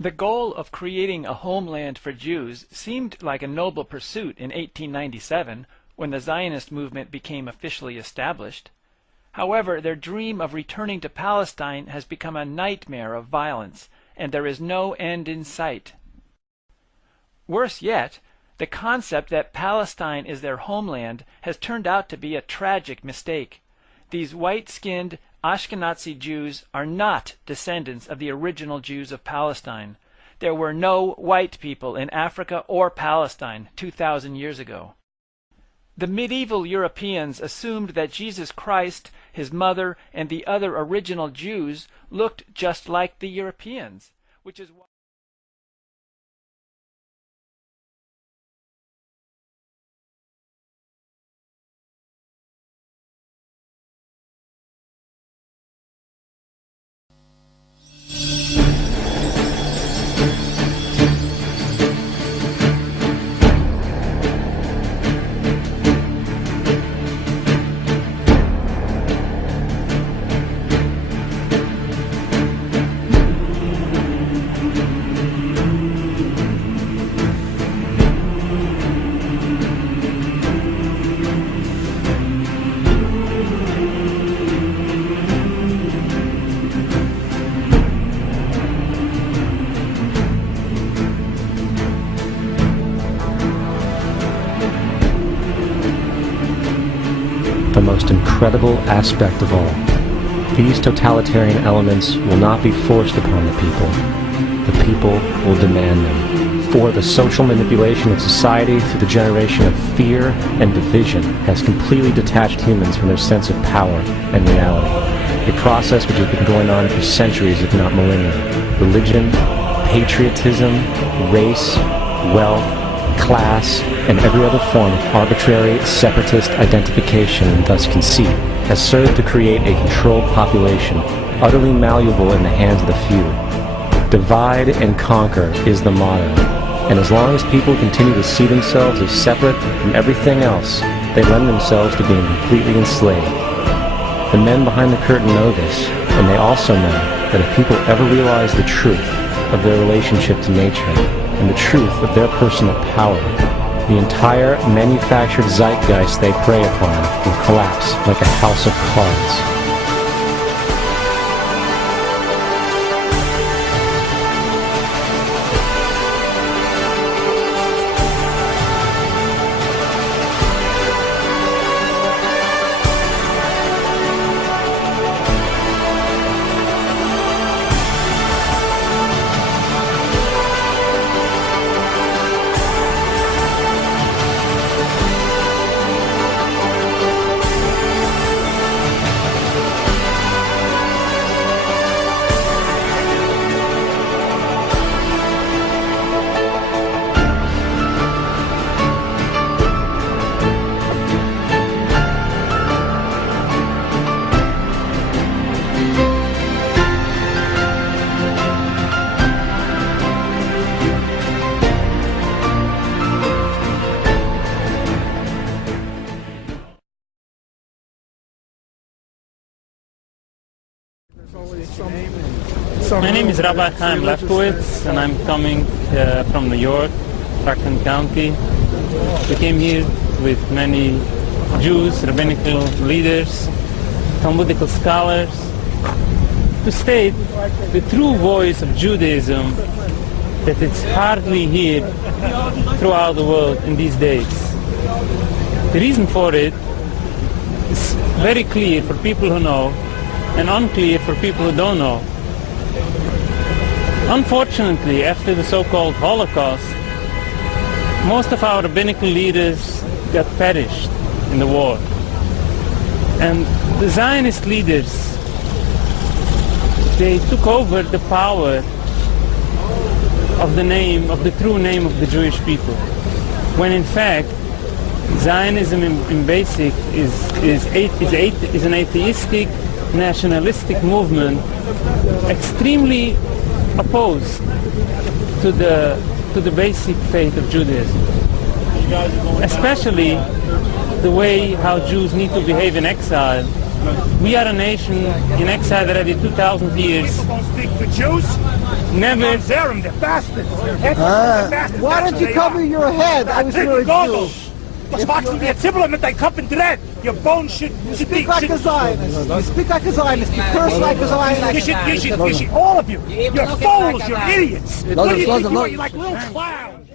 The goal of creating a homeland for Jews seemed like a noble pursuit in 1897, when the Zionist movement became officially established. However, their dream of returning to Palestine has become a nightmare of violence, and there is no end in sight. Worse yet, the concept that Palestine is their homeland has turned out to be a tragic mistake. These white-skinned Ashkenazi Jews are not descendants of the original Jews of Palestine. There were no white people in Africa or Palestine 2,000 years ago. The medieval Europeans assumed that Jesus Christ, his mother, and the other original Jews looked just like the Europeans, which is why the most incredible aspect of all. These totalitarian elements will not be forced upon the people. The people will demand them. For the social manipulation of society through the generation of fear and division has completely detached humans from their sense of power and reality. A process which has been going on for centuries, if not millennia. Religion, patriotism, race, wealth, class, and every other form of arbitrary, separatist identification and thus conceit has served to create a controlled population, utterly malleable in the hands of the few. Divide and conquer is the motto, and as long as people continue to see themselves as separate from everything else, they lend themselves to being completely enslaved. The men behind the curtain know this, and they also know that if people ever realize the truth of their relationship to nature, and the truth of their personal power, the entire manufactured zeitgeist they prey upon will collapse like a house of cards. My name is Rabbi Chaim Lefkowitz, and I'm coming from New York, Rockland County. We came here with many Jews, rabbinical leaders, Talmudical scholars, to state the true voice of Judaism, that it's hardly heard throughout the world in these days. The reason for it is very clear for people who know, and unclear for people who don't know. Unfortunately, after the so-called Holocaust, most of our rabbinical leaders got perished in the war. And the Zionist leaders, they took over the power of the true name of the Jewish people, when in fact Zionism in basic is an atheistic, nationalistic movement, extremely opposed to the basic faith of Judaism, especially the way how Jews need to behave in exile. We are a nation in exile already 2,000 years. Speak for Jews. never... Zerum, the bastards. Why don't you cover your head? I was your Jew. Was magst du mir zibbeln mit deinem Kopf in Dreck? Your bones should speak like a Zionist. You speak like a Zionist. You curse like a Zionist. You should, all of you. You're fools. You're idiots. What do you think you are? You're like little clowns.